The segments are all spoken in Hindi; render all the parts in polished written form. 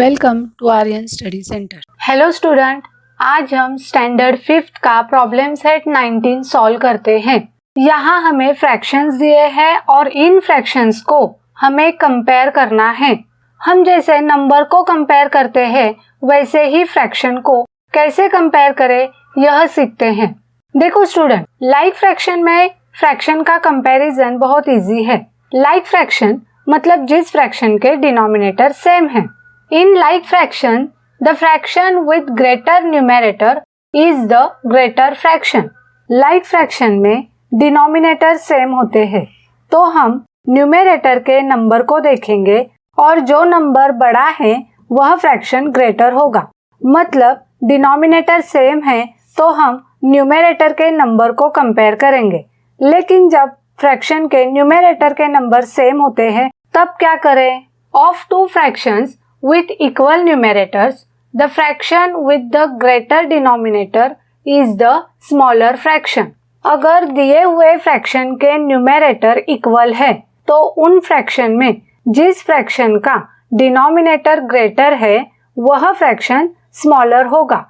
Welcome to Aryan study centre. Hello student, आज हम स्टैंडर्ड 5th का प्रॉब्लम सेट 19 सॉल्व करते हैं। यहाँ हमें फ्रैक्शंस दिए हैं और इन फ्रैक्शंस को हमें कंपेयर करना है। हम जैसे नंबर को कंपेयर करते हैं वैसे ही फ्रैक्शन को कैसे कंपेयर करें यह सीखते हैं। देखो स्टूडेंट, लाइक फ्रैक्शन में फ्रैक्शन का कंपैरिजन बहुत इजी है। लाइक फ्रैक्शन मतलब जिस फ्रैक्शन के डिनोमिनेटर सेम है। In like fraction, the fraction with greater numerator is the greater fraction. Like fraction में denominator same होते हैं, तो हम numerator के नंबर को देखेंगे और जो नंबर बड़ा है वह fraction greater होगा। मतलब denominator same है तो हम numerator के नंबर को compare करेंगे। लेकिन जब fraction के numerator के नंबर same होते हैं तब क्या करें? Of two fractions with equal numerators, the fraction with the greater denominator is the smaller fraction. अगर दिए हुए फ्रैक्शन के न्यूमरेटर इक्वल है तो उन फ्रैक्शन में जिस फ्रैक्शन का डिनोमिनेटर ग्रेटर है वह फ्रैक्शन स्मॉलर होगा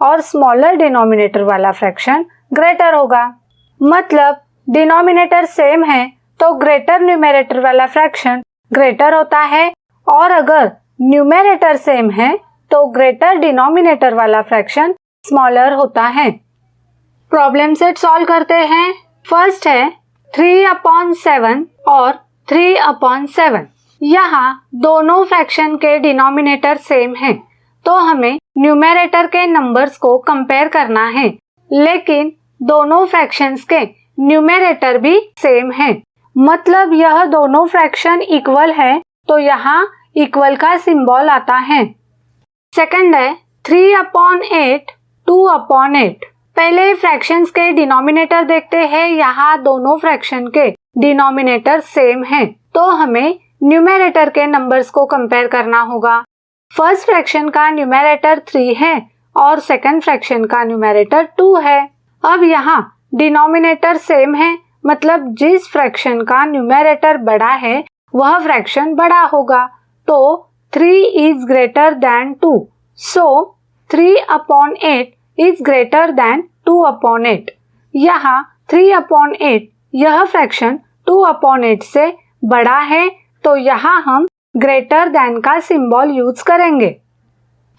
और स्मॉलर डिनोमिनेटर वाला फ्रैक्शन ग्रेटर होगा। मतलब डिनोमिनेटर सेम है तो ग्रेटर न्यूमरेटर वाला फ्रैक्शन ग्रेटर होता है और अगर न्यूमरेटर सेम है तो ग्रेटर डिनोमिनेटर वाला फ्रैक्शन स्मॉलर होता है। प्रॉब्लम सेट सॉल्व करते हैं। फर्स्ट है 3/7 और 3/7। यहाँ दोनों फ्रैक्शन के डिनोमिनेटर सेम है तो हमें न्यूमरेटर के नंबर्स को कंपेयर करना है, लेकिन दोनों फ्रैक्शंस के न्यूमरेटर भी सेम है। मतलब यह दोनों फ्रैक्शन इक्वल है तो यहाँ इक्वल का सिंबल आता है। सेकंड है 3/8 2/8। पहले फ्रैक्शंस के डिनोमिनेटर देखते हैं। यहाँ दोनों फ्रैक्शन के डिनोमिनेटर सेम है तो हमें न्यूमरेटर के नंबर्स को कंपेयर करना होगा। फर्स्ट फ्रैक्शन का न्यूमरेटर 3 है और सेकंड फ्रैक्शन का न्यूमरेटर 2 है। अब यहाँ डिनोमिनेटर सेम है, मतलब जिस फ्रैक्शन का न्यूमरेटर बड़ा है वह फ्रैक्शन बड़ा होगा, तो 3 is greater than 2. So 3/8 is greater than 2/8. यहाँ 3/8 यह फ्रैक्शन 2/8 से बड़ा है तो यहाँ हम ग्रेटर देन का सिंबल यूज करेंगे।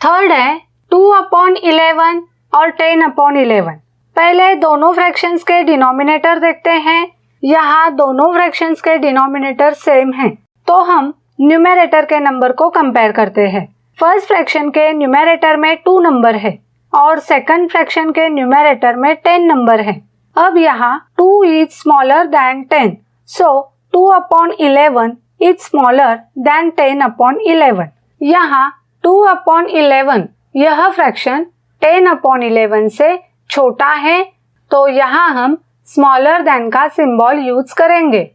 थर्ड है 2/11 और 10/11। पहले दोनों फ्रैक्शंस के डिनोमिनेटर देखते हैं। यहाँ दोनों फ्रैक्शंस के डिनोमिनेटर सेम है तो हम न्यूमरेटर के नंबर को कंपेयर करते हैं। फर्स्ट फ्रैक्शन के न्यूमरेटर में 2 नंबर है और सेकंड फ्रैक्शन के न्यूमरेटर में 10 नंबर है। अब यहाँ 2 is smaller than 10, so 2/11 is smaller than 10/11। यहाँ 2/11 यह फ्रैक्शन 10/11 से छोटा है तो यहाँ हम स्मॉलर देन का सिंबल यूज करेंगे।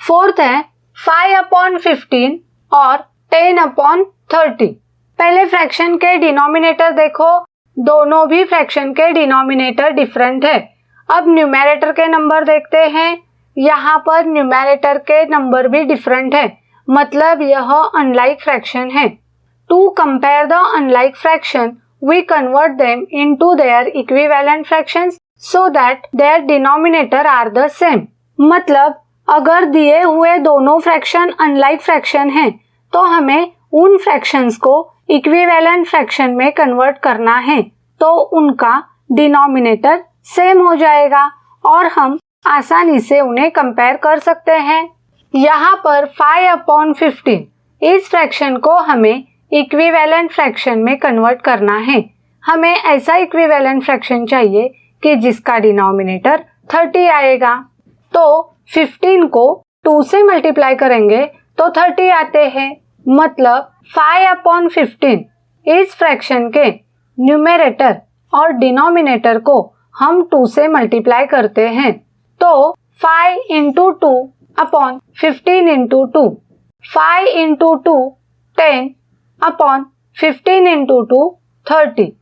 फोर्थ है 5/15 और 10/30। पहले फ्रैक्शन के डिनोमिनेटर देखो, दोनों भी फ्रैक्शन के डिनोमिनेटर डिफरेंट है। अब न्यूमरेटर के नंबर देखते हैं। यहाँ पर न्यूमरेटर के नंबर भी डिफरेंट है, मतलब यह अनलाइक फ्रैक्शन है। To compare the unlike fraction we convert them into their equivalent fractions so that their denominator are the same. मतलब अगर दिए हुए दोनों फ्रैक्शन अनलाइक फ्रैक्शन हैं तो हमें उन फ्रैक्शंस को इक्विवेलेंट फ्रैक्शन में कन्वर्ट करना है तो उनका डिनोमिनेटर सेम हो जाएगा और हम आसानी से उन्हें कंपेयर कर सकते हैं। यहाँ पर 5/15 इस फ्रैक्शन को हमें इक्विवेलेंट फ्रैक्शन में कन्वर्ट करना है। हमें ऐसा इक्विवेलेंट फ्रैक्शन चाहिए कि जिसका डिनोमिनेटर 30 आएगा, तो 15 को 2 से मल्टीप्लाई करेंगे तो 30 आते हैं। मतलब 5/15 इस फ्रैक्शन के न्यूमरेटर और डिनोमिनेटर को हम 2 से मल्टीप्लाई करते हैं तो 5 into 2/15 into 2, 5 into 2 10/15 into 2 30,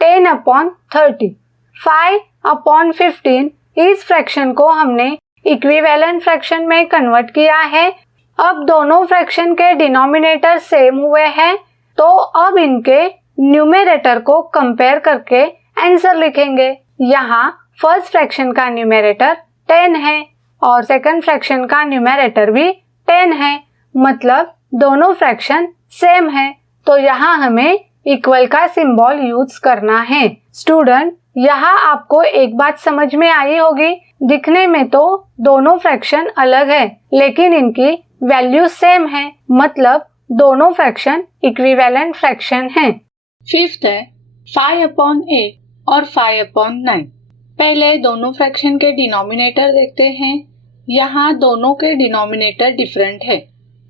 10/30। 5/15 इस फ्रैक्शन को हमने इक्विवेलेंट फ्रैक्शन में कन्वर्ट किया है। अब दोनों फ्रैक्शन के डिनोमिनेटर सेम हुए हैं तो अब इनके न्यूमरेटर को कंपेयर करके आंसर लिखेंगे। यहाँ फर्स्ट फ्रैक्शन का न्यूमरेटर 10 है और सेकंड फ्रैक्शन का न्यूमरेटर भी 10 है, मतलब दोनों फ्रैक्शन सेम है। तो यहाँ हमें इक्वल का सिंबल यूज करना है। स्टूडेंट, यहाँ आपको एक बात समझ में आई होगी, दिखने में तो दोनों फ्रैक्शन अलग है लेकिन इनकी वैल्यू सेम है, मतलब दोनों फ्रैक्शन इक्विवेलेंट फ्रैक्शन हैं। फिफ्थ है 5/8 और 5/9। पहले दोनों फ्रैक्शन के डिनोमिनेटर देखते हैं। यहाँ दोनों के डिनोमिनेटर डिफरेंट है,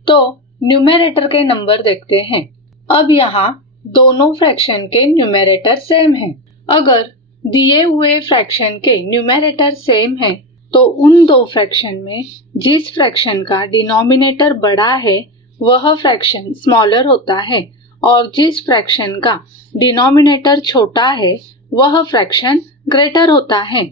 तो न्यूमरेटर के नंबर देखते हैं। अब यहाँ दोनों फ्रैक्शन के न्यूमरेटर सेम है। अगर दिए हुए फ्रैक्शन के न्यूमरेटर सेम है तो उन दो फ्रैक्शन में जिस फ्रैक्शन का डिनोमिनेटर बड़ा है वह फ्रैक्शन स्मॉलर होता है और जिस फ्रैक्शन का डिनोमिनेटर छोटा है वह फ्रैक्शन ग्रेटर होता है।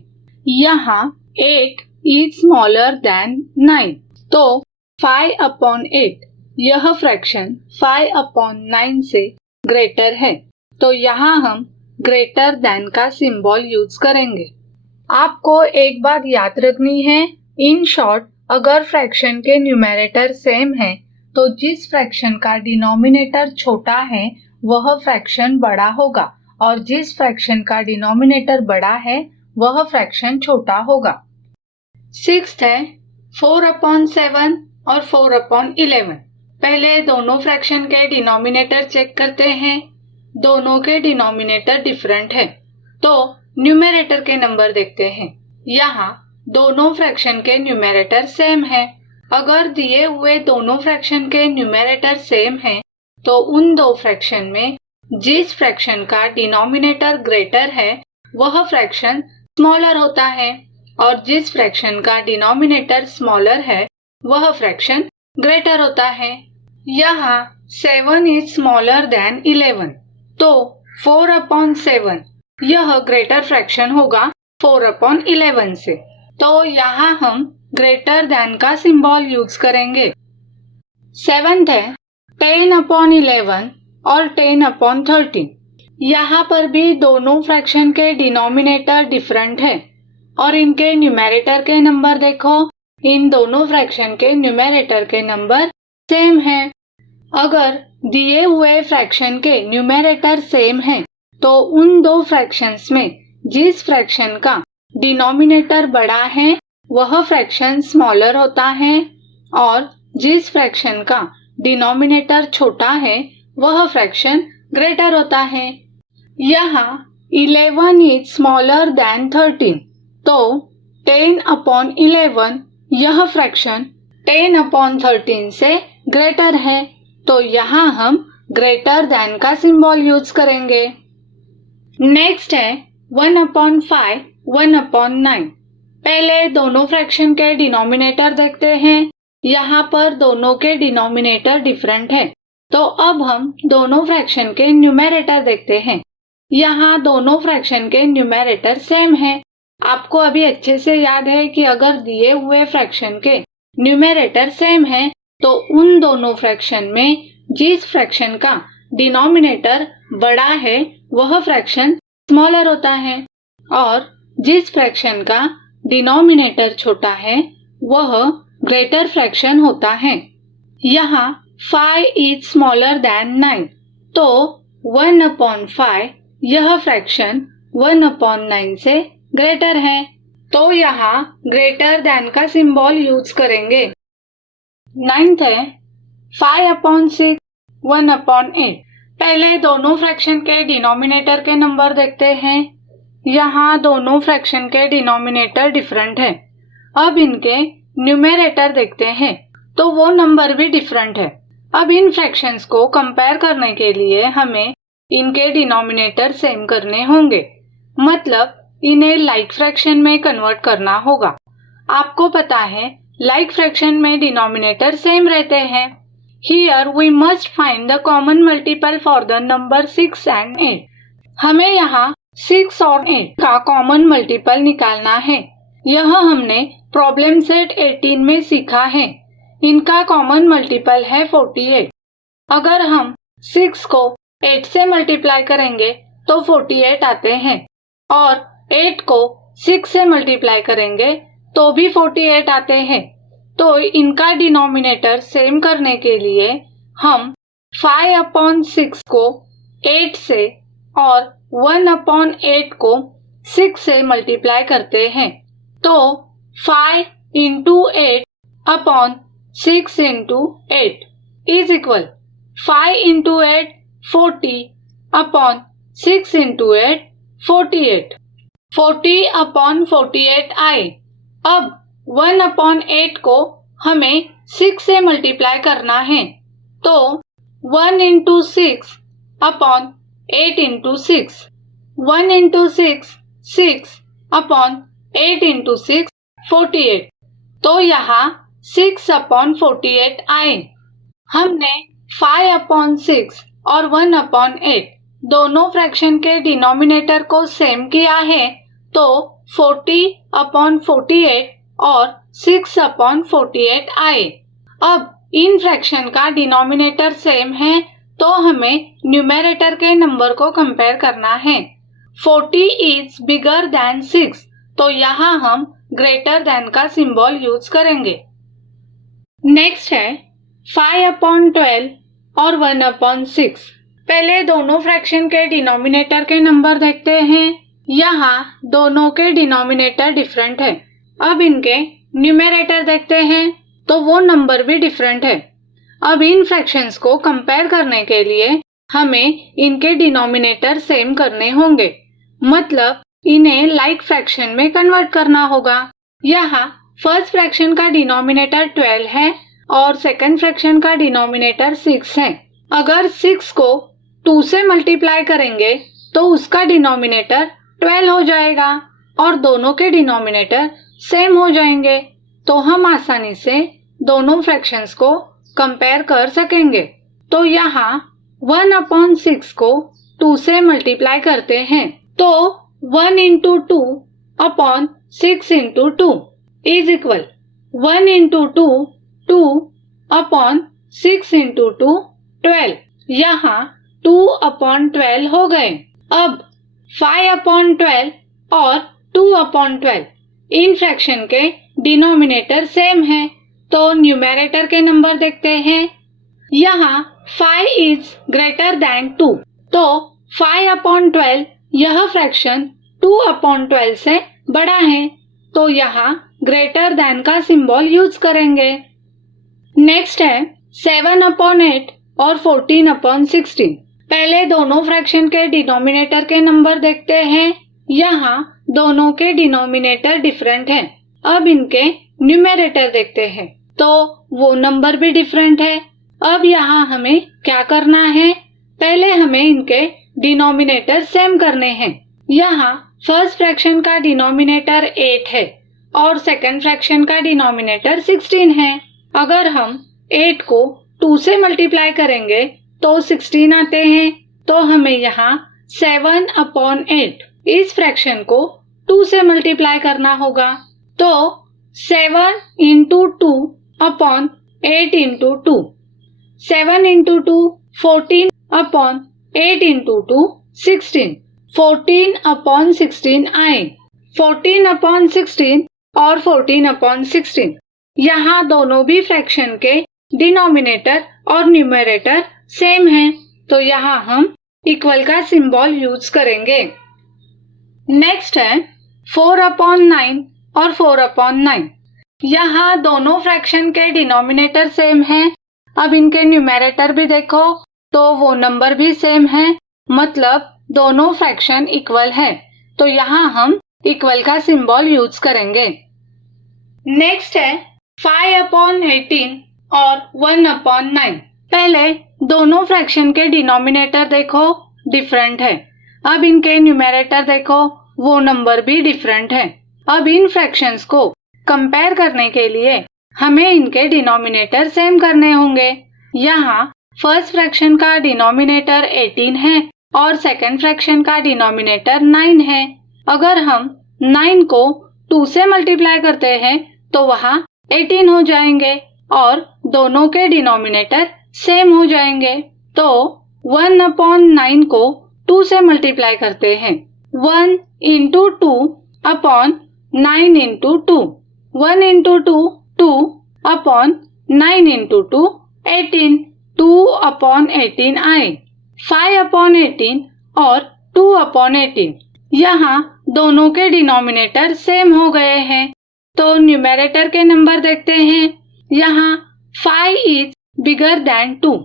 यहाँ 8 इज स्मॉलर देन 9, तो 5/8 यह फ्रैक्शन 5/9 से ग्रेटर है, तो यहाँ हम ग्रेटर देन का सिंबल यूज करेंगे। आपको एक बात याद रखनी है, इन शॉर्ट अगर फ्रैक्शन के न्यूमरेटर सेम है तो जिस फ्रैक्शन का डिनोमिनेटर छोटा है वह फ्रैक्शन बड़ा होगा और जिस फ्रैक्शन का डिनोमिनेटर बड़ा है वह फ्रैक्शन छोटा होगा। सिक्स्थ है 4/7 और 4/11। पहले दोनों फ्रैक्शन के डिनोमिनेटर चेक करते हैं। दोनों के डिनोमिनेटर डिफरेंट है, तो न्यूमरेटर के नंबर देखते हैं। यहाँ दोनों फ्रैक्शन के न्यूमरेटर सेम है। अगर दिए हुए दोनों फ्रैक्शन के न्यूमरेटर सेम है तो उन दो फ्रैक्शन में जिस फ्रैक्शन का डिनोमिनेटर ग्रेटर है वह फ्रैक्शन स्मॉलर होता है और जिस फ्रैक्शन का डिनोमिनेटर स्मॉलर है वह फ्रैक्शन ग्रेटर होता है। यहाँ 7 इज स्मॉलर देन 11, तो 4/7 यह ग्रेटर फ्रैक्शन होगा 4/11 से, तो यहाँ हम ग्रेटर देन का सिंबल यूज करेंगे। सेवेंथ है 10/11 और 10/13। यहाँ पर भी दोनों फ्रैक्शन के डिनोमिनेटर डिफरेंट है और इनके न्यूमरेटर के नंबर देखो, इन दोनों फ्रैक्शन के न्यूमरेटर के नंबर सेम है। अगर दिए हुए फ्रैक्शन के न्यूमरेटर सेम है तो उन दो फ्रैक्शंस में जिस फ्रैक्शन का डिनोमिनेटर बड़ा है वह फ्रैक्शन स्मॉलर होता है और जिस फ्रैक्शन का डिनोमिनेटर छोटा है वह फ्रैक्शन ग्रेटर होता है। यहाँ 11 इज स्मॉलर देन 13, तो 10/11 यह फ्रैक्शन 10/13 से ग्रेटर है, तो यहाँ हम ग्रेटर देन का सिंबल यूज करेंगे। नेक्स्ट है 1/5 1/9। पहले दोनों फ्रैक्शन के डिनोमिनेटर देखते हैं। यहाँ पर दोनों के डिनोमिनेटर डिफरेंट है, तो अब हम दोनों फ्रैक्शन के न्यूमरेटर देखते हैं। यहाँ दोनों फ्रैक्शन के न्यूमरेटर सेम है। आपको अभी अच्छे से याद है कि अगर दिए हुए फ्रैक्शन के न्यूमरेटर सेम है तो उन दोनों फ्रैक्शन में जिस फ्रैक्शन का डिनोमिनेटर बड़ा है वह फ्रैक्शन स्मॉलर होता है और जिस फ्रैक्शन का डिनोमिनेटर छोटा है वह ग्रेटर फ्रैक्शन होता है। यहाँ 5 इज स्मॉलर देन 9, तो 1/5 यह फ्रैक्शन 1/9 से ग्रेटर है, तो यहाँ ग्रेटर देन का सिंबल यूज करेंगे। नाइन्थ है 5/6 1/8। पहले दोनों फ्रैक्शन के डिनोमिनेटर के नंबर देखते हैं। यहाँ दोनों फ्रैक्शन के डिनोमिनेटर डिफरेंट है। अब इनके न्यूमरेटर देखते हैं तो वो नंबर भी डिफरेंट है। अब इन फ्रैक्शंस को कंपेयर करने के लिए हमें इनके डिनोमिनेटर सेम करने होंगे, मतलब इन्हें लाइक फ्रैक्शन में कन्वर्ट करना होगा। आपको पता है लाइक फ्रैक्शन में डिनोमिनेटर सेम रहते हैं। Here we must find the common multiple for the number 6 and 8. हमें यहाँ 6 और 8 का कॉमन मल्टीपल निकालना है। यह हमने प्रॉब्लम सेट 18 में सीखा है। इनका कॉमन मल्टीपल है 48। अगर हम 6 को 8 से मल्टीप्लाई करेंगे तो 48 आते हैं और 8 को 6 से मल्टीप्लाई करेंगे तो भी 48 आते हैं। तो इनका डिनोमिनेटर सेम करने के लिए हम 5/6 को 8 से और 1/8 को 6 से मल्टीप्लाई करते हैं। तो 5 into 8 upon 6 into 8 is equal 5 into 8 40 upon 6 into 8 48 40 upon 48 आए। अब 1/8 को हमें 6 से मल्टीप्लाई करना है तो 1 into 6 upon 8 into 6 1 into 6 6 upon 8 into 6 48 तो यहाँ 6/48 आए। हमने 5/6 और 1/8 दोनों फ्रैक्शन के डिनोमिनेटर को सेम किया है तो 40/48 और 6/48 आए। अब इन फ्रैक्शन का डिनोमिनेटर सेम है तो हमें न्यूमरेटर के नंबर को कंपेयर करना है। 40 इज बिगर देन 6 तो यहाँ हम ग्रेटर देन का सिंबल यूज करेंगे। नेक्स्ट है 5/12 और 1/6। पहले दोनों फ्रैक्शन के डिनोमिनेटर के नंबर देखते हैं। यहाँ दोनों के डिनोमिनेटर डिफरेंट है। अब इनके न्यूमरेटर देखते हैं तो वो नंबर भी डिफरेंट है। अब इन फ्रैक्शंस को कंपेयर करने के लिए हमें इनके डिनोमिनेटर सेम करने होंगे, मतलब इन्हें लाइक फ्रैक्शन में कन्वर्ट करना होगा। यहाँ फर्स्ट फ्रैक्शन का डिनोमिनेटर 12 है और सेकंड फ्रैक्शन का डिनोमिनेटर 6 है। अगर 6 को 2 से मल्टीप्लाई करेंगे तो उसका डिनोमिनेटर 12 हो जाएगा और दोनों के डिनोमिनेटर सेम हो जाएंगे तो हम आसानी से दोनों फ्रैक्शंस को कंपेयर कर सकेंगे। तो यहाँ 1/6 को 2 से मल्टीप्लाई करते हैं तो 1 into 2 upon 6 into 2 is equal 1 into 2 2 upon 6 into 2 12। यहाँ 2/12 हो गए। अब 5/12 और 2/12 इन फ्रैक्शन के डिनोमिनेटर सेम है तो न्यूमरेटर के नंबर देखते हैं। यहाँ 5 इज ग्रेटर देन 2 तो 5/12 यह फ्रैक्शन 2/12 से बड़ा है तो यहाँ ग्रेटर देन का सिंबल यूज करेंगे। नेक्स्ट है 7/8 और 14/16। पहले दोनों फ्रैक्शन के डिनोमिनेटर के नंबर देखते हैं। यहाँ दोनों के डिनोमिनेटर डिफरेंट हैं। अब इनके न्यूमरेटर देखते हैं तो वो नंबर भी डिफरेंट है। अब यहाँ हमें क्या करना है, पहले हमें इनके डिनोमिनेटर सेम करने हैं। यहाँ फर्स्ट फ्रैक्शन का डिनोमिनेटर 8 है और सेकंड फ्रैक्शन का डिनोमिनेटर 16 है। अगर हम 8 को 2 से मल्टीप्लाई करेंगे तो 16 आते हैं तो हमें यहाँ 7/8 इस फ्रैक्शन को 2 से मल्टीप्लाई करना होगा तो 7 into 2 upon 8 into 2 7 into 2 14 upon 8 into 2 16 14/16 आए। 14/16 और 14/16 यहाँ दोनों भी फ्रैक्शन के डिनोमिनेटर और न्यूमरेटर सेम है तो यहाँ हम इक्वल का सिंबल यूज करेंगे। नेक्स्ट है 4/9 और 4/9। यहाँ दोनों फ्रैक्शन के डिनोमिनेटर सेम है। अब इनके न्यूमरेटर भी देखो तो वो नंबर भी सेम है, मतलब दोनों फ्रैक्शन इक्वल है तो यहाँ हम इक्वल का सिंबल यूज करेंगे। नेक्स्ट है 5/18 और 1/9। पहले दोनों फ्रैक्शन के डिनोमिनेटर देखो डिफरेंट है। अब इनके न्यूमरेटर देखो वो नंबर भी डिफरेंट है। अब इन फ्रैक्शंस को कंपेयर करने के लिए हमें इनके डिनोमिनेटर सेम करने होंगे। यहाँ फर्स्ट फ्रैक्शन का डिनोमिनेटर 18 है और सेकंड फ्रैक्शन का डिनोमिनेटर 9 है। अगर हम 9 को 2 से मल्टीप्लाई करते हैं तो वहाँ 18 हो जाएंगे और दोनों के डिनोमिनेटर सेम हो जाएंगे तो 1/9 को 2 से मल्टीप्लाई करते हैं। 1 into 2 upon 9 into 2। 1 into 2 2 upon 9 into 2 18। 2/18 आए। 5/18 और 2/18 यहाँ दोनों के डिनोमिनेटर सेम हो गए हैं, तो न्यूमरेटर के नंबर देखते हैं। यहाँ 5 इज बिगर देन 2,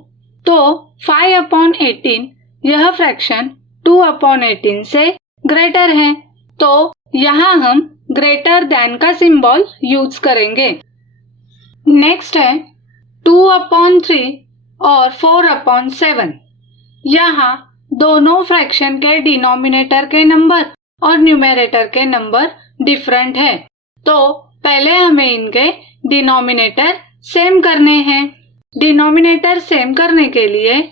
तो 5/18 यह फ्रैक्शन 2/18 से ग्रेटर है, तो यहाँ हम ग्रेटर देन का सिंबल यूज करेंगे। नेक्स्ट है 2/3 और 4/7। यहाँ दोनों फ्रैक्शन के डिनोमिनेटर के नंबर और न्यूमरेटर के नंबर डिफरेंट है, तो पहले हमें इनके डिनोमिनेटर सेम करने हैं। डिनोमिनेटर सेम करने के लिए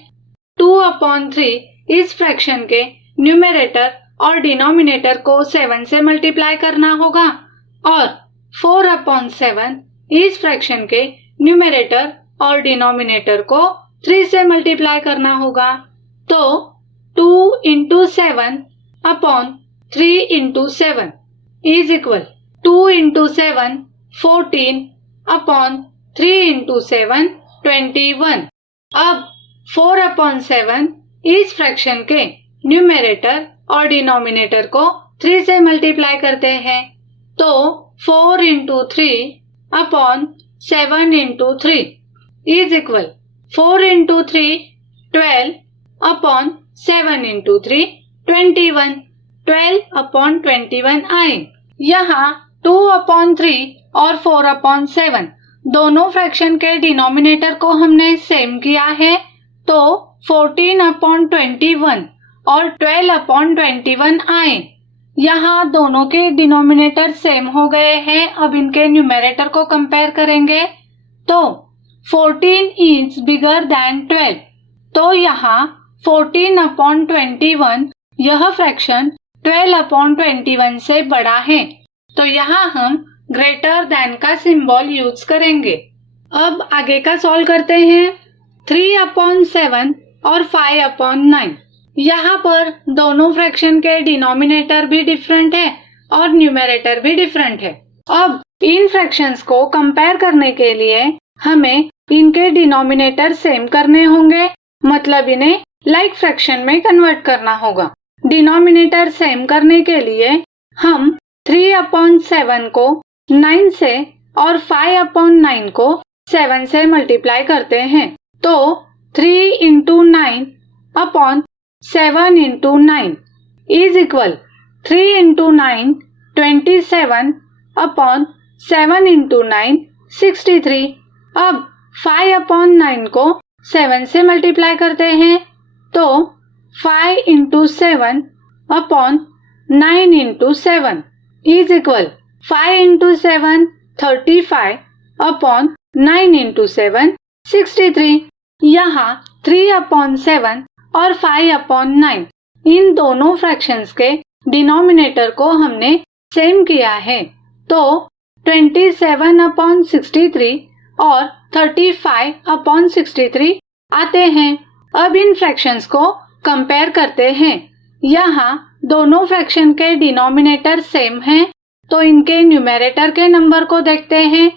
2/3 इस फ्रैक्शन के न्यूमरेटर और डिनोमिनेटर को 7 से मल्टीप्लाई करना होगा और 4/7 इस फ्रैक्शन के न्यूमरेटर और डिनोमिनेटर को 3 से मल्टीप्लाई करना होगा। तो 2 into 7 upon 3 into 7 is equal 2 into 7 14 upon 3 into 7 21। अब 4/7 इस फ्रैक्शन के न्यूमरेटर और डिनोमिनेटर को 3 से मल्टीप्लाई करते हैं, तो 4 into 3 upon 7 into 3 is equal 4 into 3 12 upon 7 into 3 21। 12/21 आए। यहाँ 2/3 और 4/7 दोनों फ्रैक्शन के डिनोमिनेटर को हमने सेम किया है, तो 14/21 और 12/21 आए। यहाँ दोनों के डिनोमिनेटर सेम हो गए हैं। अब इनके न्यूमरेटर को कंपेयर करेंगे, तो 14 इज बिगर देन 12, तो यहाँ 14/21 यह फ्रैक्शन 12/21 से बड़ा है, तो यहाँ हम ग्रेटर देन का सिंबल यूज करेंगे। अब आगे का सॉल्व करते हैं। 3/7 और 5/9। यहाँ पर दोनों फ्रैक्शन के डिनोमिनेटर भी डिफरेंट है और न्यूमरेटर भी डिफरेंट है। अब इन फ्रैक्शंस को कंपेयर करने के लिए हमें इनके डिनोमिनेटर सेम करने होंगे, मतलब इन्हें लाइक फ्रैक्शन में कन्वर्ट करना होगा। डिनोमिनेटर सेम करने के लिए हम 3/7 को 9 से और 5/9 को 7 से मल्टीप्लाई करते हैं, तो 3 into 9 upon 7 into 9 is equal 3 into 9 27 upon 7 into 9 63। अब 5/9 को 7 से मल्टीप्लाई करते हैं, तो 5 into 7 upon 9 into 7 is equal 5 into 7 35 upon 9 into 7 63। यहाँ 3/7 और 5/9 इन दोनों फ्रैक्शंस के डिनोमिनेटर को हमने सेम किया है, तो 27/63 और 35/63 आते हैं। अब इन फ्रैक्शंस को कंपेयर करते हैं। यहाँ दोनों फ्रैक्शन के डिनोमिनेटर सेम हैं, तो इनके न्यूमरेटर के नंबर को देखते हैं,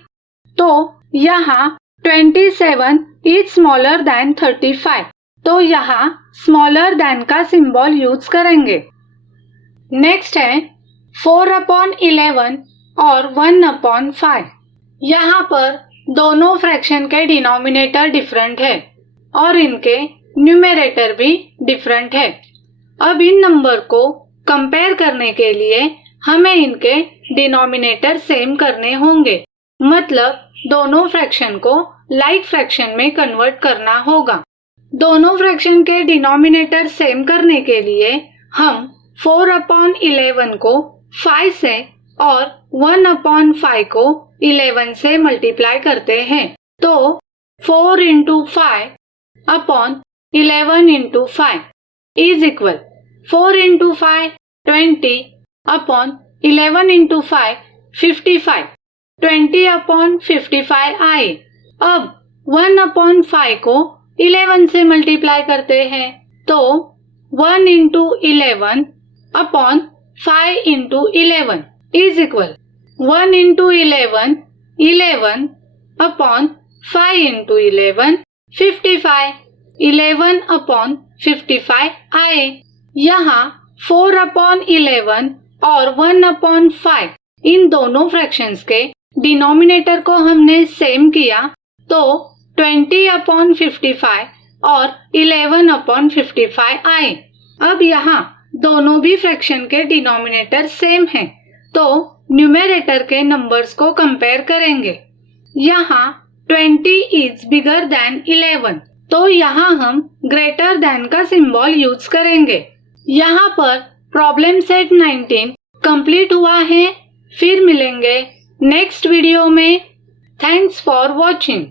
तो यहाँ 27 इज स्मॉलर देन 35, तो यहाँ स्मॉलर देन का सिंबल यूज करेंगे। नेक्स्ट है 4/11 और 1/5। यहाँ पर दोनों फ्रैक्शन के डिनोमिनेटर डिफरेंट है और इनके न्यूमरेटर भी डिफरेंट है। अब इन नंबर को कंपेयर करने के लिए हमें इनके डिनोमिनेटर सेम करने होंगे, मतलब दोनों फ्रैक्शन को लाइक फ्रैक्शन में कन्वर्ट करना होगा। दोनों फ्रैक्शन के डिनोमिनेटर सेम करने के लिए हम 4/11 को 5 से और 1/5 को 11 से मल्टीप्लाई करते हैं, तो 4 into 5 upon 11 into 5 is equal 4 into 5 20 upon 11 into 5 55। 20/55 आए। अब 1/5 को 11 से मल्टीप्लाई करते हैं तो 1 into 11 upon 5 into 11 is equal 1 into 11 11 upon 5 into 11 55 11 upon 55 आए। यहाँ 4 अपॉन 11 और 1 अपॉन 5 इन दोनों फ्रैक्शंस के डिनोमिनेटर को हमने सेम किया तो 20 अपॉन 55 और 11 अपॉन 55 आए। अब यहाँ दोनों भी फ्रैक्शन के डिनोमिनेटर सेम हैं तो न्यूमरेटर के नंबर्स को कंपेयर करेंगे। यहाँ 20 इज बिगर देन 11 तो यहाँ हम ग्रेटर देन का सिंबल यूज करेंगे। यहाँ पर प्रॉब्लम सेट 19 कंप्लीट हुआ है। फिर मिलेंगे नेक्स्ट वीडियो में। Thanks for watching.